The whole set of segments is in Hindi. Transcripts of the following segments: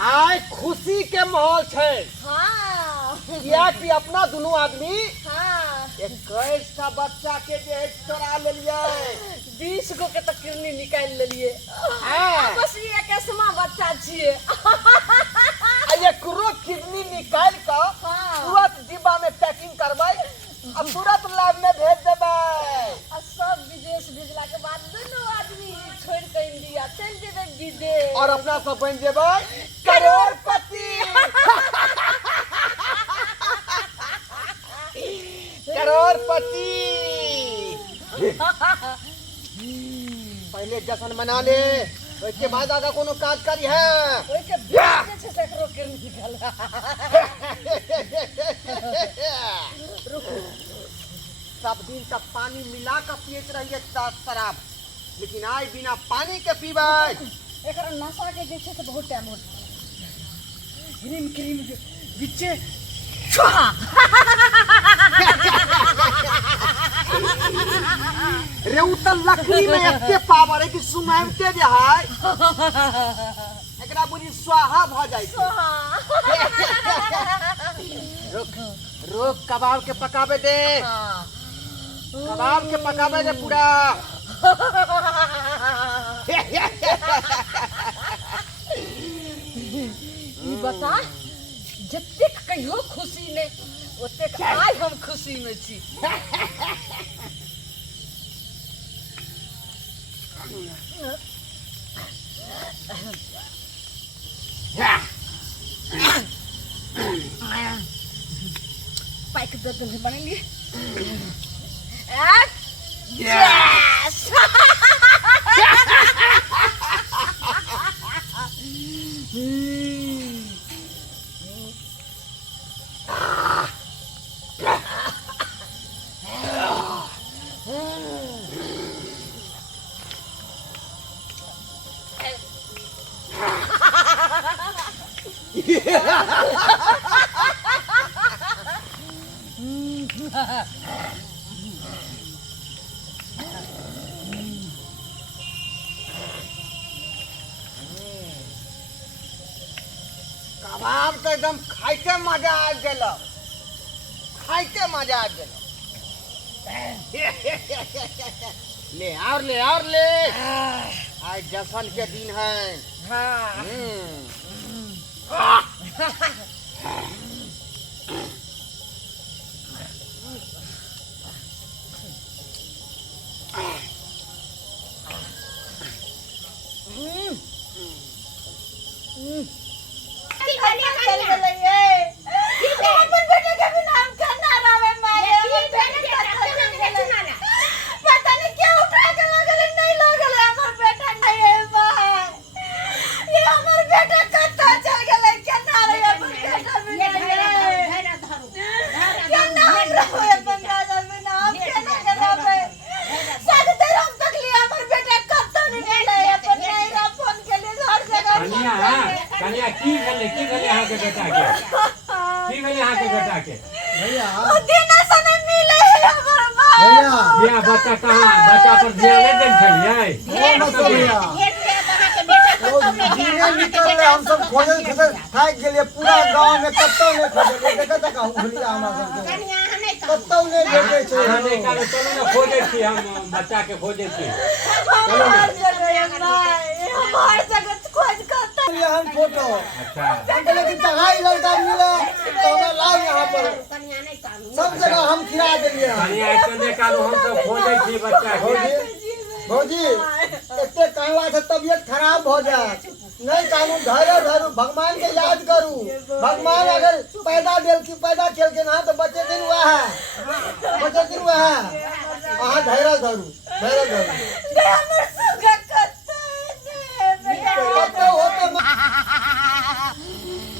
आय खुशी के माहौल है। हाँ किया कि अपना दोनों आदमी हाँ 21टा बच्चा के जे चोरा ले लिए 20 गो के तो किडनी निकाल लेलिए। हाँ। बस ये कैसमा बच्चा छिए। एकरो किडनी निकाल कर हाँ। तुरंत डिब्बा में पैकिंग करबै और तुरंत लैब में भेज देबै। और सब विदेश भेजला के बाद दोनों आदमी छोड़ के इंडिया चल जेबे विदेश और अपना सब बन जेबै करोड़पति। करोड़पति। पहले जश्न मना ले उसके बाद आगे कोनो काज करी है। ओए के भेज छे सकरो के निकल। सब दिन तक पानी मिला कर पियत रहिए शराब, लेकिन आज बिना पानी के पीबै। एकरा नशा के जे छे से बहुत टाइम होत। क्रीम क्रीम के बिचे रे उ त लकड़ी में एते पावर है कि सुनाइते जे है एकरा बुझी स्वाहा भ जाय छै। रुक रुक कबाब के पकाबे दे। कबाब के पकाबे दे पूरा। ई बता जतेक कहियो खुशी ने ओतेक आज हम खुशी में छी। पैक दे दे बनेंगे। यस कबाब तो एकदम खाइते मजा आ गेल। खाइते मजा आ गेल। ले और ले और ले। आज जश्न के दिन है। हाँ बच्चा कहाँ बच्चा पर ध्यान नहीं देन छलिए। हम सब खोजे थाक गेलिए पूरा गांव में कत्तो नहीं खोजे देखत का हुलिया हमरा सब कत्तो नहीं देखे छै। नहीं काले चलो ना खोजे छी हम बच्चा के खोजे छी। हमार जगत खोज करता हम फोटो अच्छा लेकिन तहाई लड़का मिला तो हमरा लाग यहां पर सब जगह हम खिला देलिए। कन्या इतने कालो हम सब खोजे छी बच्चा के। भौजी एते कहला से तबियत खराब हो जाए नहीं कानून धैर्य धरू भगवान के याद करू। भगवान अगर पैदा खेल के ना तो बचे दिन हुआ है बचे दिन हुआ है। वहाँ धैर्य धरू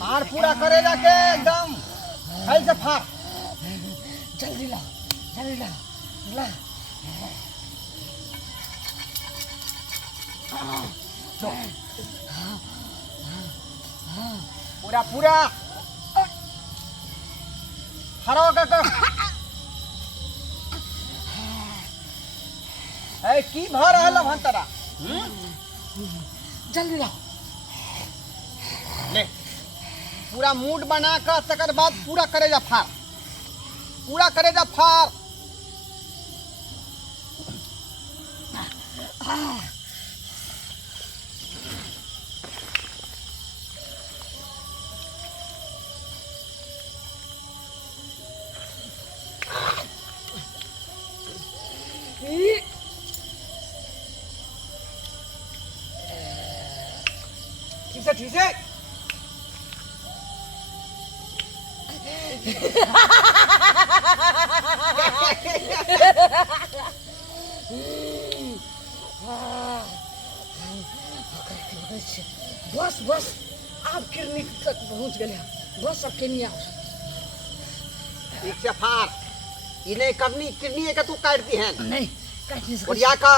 फाड़ पूरा करेगा के एकदम फैल से फाड़। जल्दी ला पूरा पूरा खड़ा होकर कर। ए की भ रहल भंतरा जल्दी लाओ। ले पूरा मूड बना कर तकर बाद पूरा करेजा फाड़, पूरा करेजा फाड़। ठीक से ठीक से। बस बस आप किरनी तक पहुंच गए। बस अब केनिया ठीक से फाड़। इन्हें करनी किडनी है कि तू काटती है? नहीं काट नहीं और या का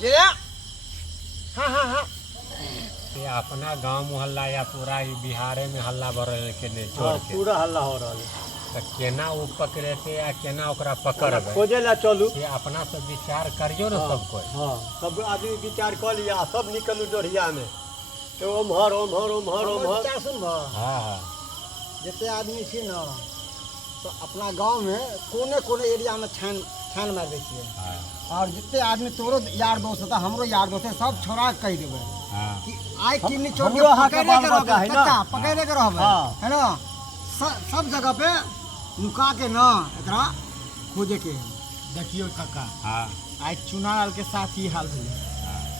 ले ले। हाँ हाँ हाँ ये अपना गांव मोहल्ला या पूरा ई बिहारे में हल्ला भर रहे के ने चोर के पूरा हल्ला हो रहा है। तो केना वो पकड़ेते या केना ओकरा पकड़बे खोजे ला चलू। ये अपना से विचार करियो ना सब कोई। हाँ सब आदमी विचार कर लिया, सब निकलू डोरिया में। तो ओम्हर ओम्हर ओम्हर ओम्हर क्या सुन भा हाँ हाँ जैसे आदमी छी ना तो अपना गांव में कोने कोने एरिया में छान छान मार दै छियै। हाँ और जितने आदमी तोरो यार दोस्त होता हमरो यार दोस्त है सब छोड़ा के कह देबै हाँ कि आइ किन्नी चोर के हमरो अहाँ के पकड़े बाल के बच्चा रहबै, है ना। कच्चा पकड़े के रहबै हाँ। है ना। सब जगह पे नुका के ना एकरा खोजे के। देखियो काका, हाँ आज चुनाव के साथ ही हाल हुई,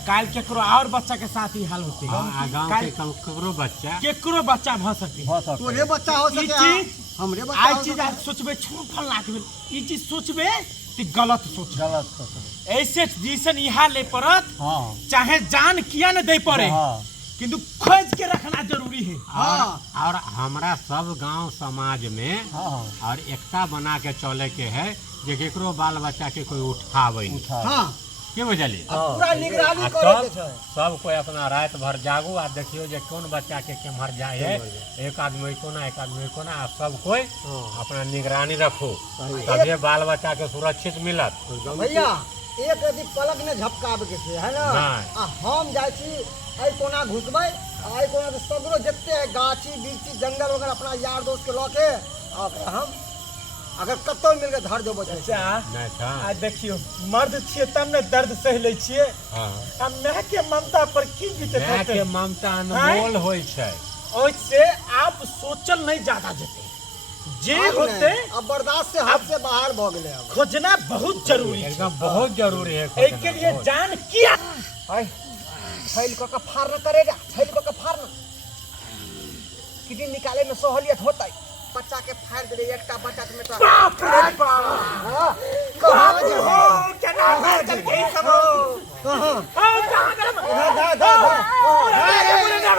काल केकरो और बच्चा के साथ ही हाल होते हाँ गांव के ककरो बच्चा केकरो बच्चा भ सके। तोरे बच्चा हो ई सके चीज हमरे बच्चा आई हो चीज सके। आज सोचबे छोड़ फलना के ई चीज सोचबे तो गलत सोच। गलत सोच। ऐसे डिसीजन यहाँ ले पड़त, हाँ चाहे जान किया न दे पड़े, हाँ किंतु खोज के रखना जरूरी है। और हमरा सब गांव समाज में हाँ और एकता बना के चले के है जे केकरो बाल बच्चा के कोई उठावे नहीं। उठा हाँ के बुझलिए? पूरा निगरानी आ करे के सब छै। सब कोई अपना रात भर जागू आ देखियो जे कौन बच्चा के केम्हर जाए है। एक आदमी कोना एक आदमी कोना आ सब कोई अपना निगरानी रखो, तभी बाल बच्चा के सुरक्षित मिलत। भैया एक यदि पलक ने झपकाबे के छै है ना। नहीं। आ हम जाइ छी आई कोना घुसबै आई कोना से सगरो जत्ते है गाछी बिरछी जंगल वगैरह अपना यार दोस्त के ल के हम अगर कतौ मिल के धर देबो छै। अच्छा नहीं था आज देखियो मर्द छिए तब ने दर्द सह ले छिए। हाँ आ मैं के ममता पर की बीते माय के ममता अनमोल होय छै। ओइसे आप सोचल नहीं ज्यादा जते जे होते अब बर्दाश्त से हद से बाहर भ गेले। अब खोजना बहुत जरूरी है। एकदम बहुत जरूरी है एक के लिए जान किया आई छैल क फार न करेगा, छैल क फार न किडनी निकाले में सहूलियत होतै। बच्चा के फाड़ दे एकटा बच्चा में तो बाप रे बाप कहां जे केना है चल के सब कहां कहां गरम एकरा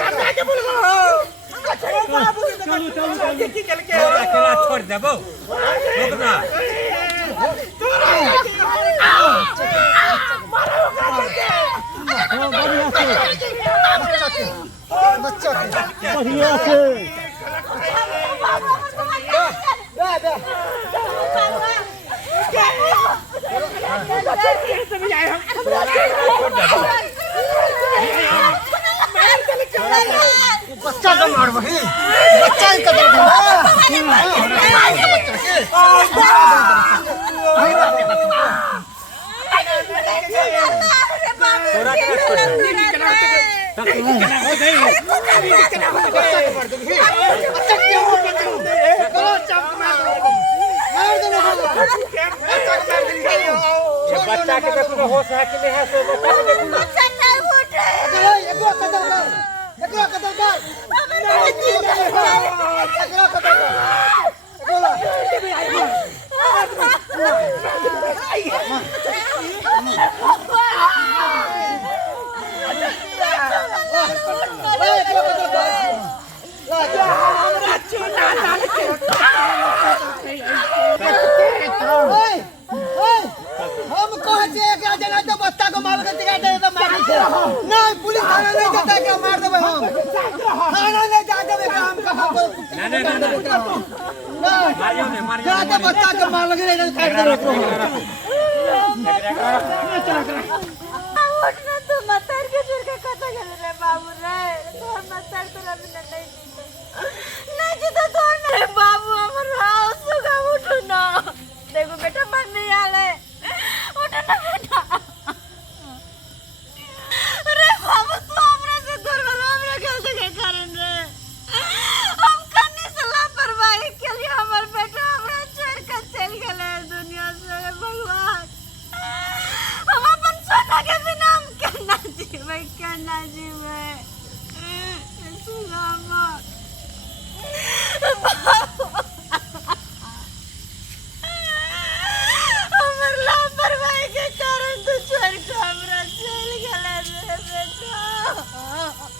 पकड़ा के बोल चलो चलो की चल के अकेला छोड़ देबो रुक ना। बच्चा के बढ़िया से दे बच्चा का मार वही बच्चा का दर्द बच्चा के देखो होश है कि नहीं है सो बच्चा के देखो ना। एकरो कदम कर एकरो कदम कर एकरो कदम हम कह जे एकरा जना तो बच्चा को मार के दिखा दे तो तो ना ना ना ना मारियो ने मारियो जाते बच्चा के मार लगे नहीं काट दे उठना तो मतर के छोड़ के कत गए रे बाबू रे तो मतर तो रब नहीं जीते नहीं जीते तो मेरे बाबू हमरा सुगा उठना देखो बेटा मन नहीं आले उठना बेटा रे बाबू तू हमरा से दूर वाला हमरा कैसे के कारण रे हम कन्नी से लापरवाही के लिए हमर बेटा हमरा छोड़ के चल गेले दुनिया से भगवान हम अपन सोना के बिना हम केना जीवे सुगामा हमर लापरवाही के कारण तू छोड़ के हमरा चल गेले रे बेटा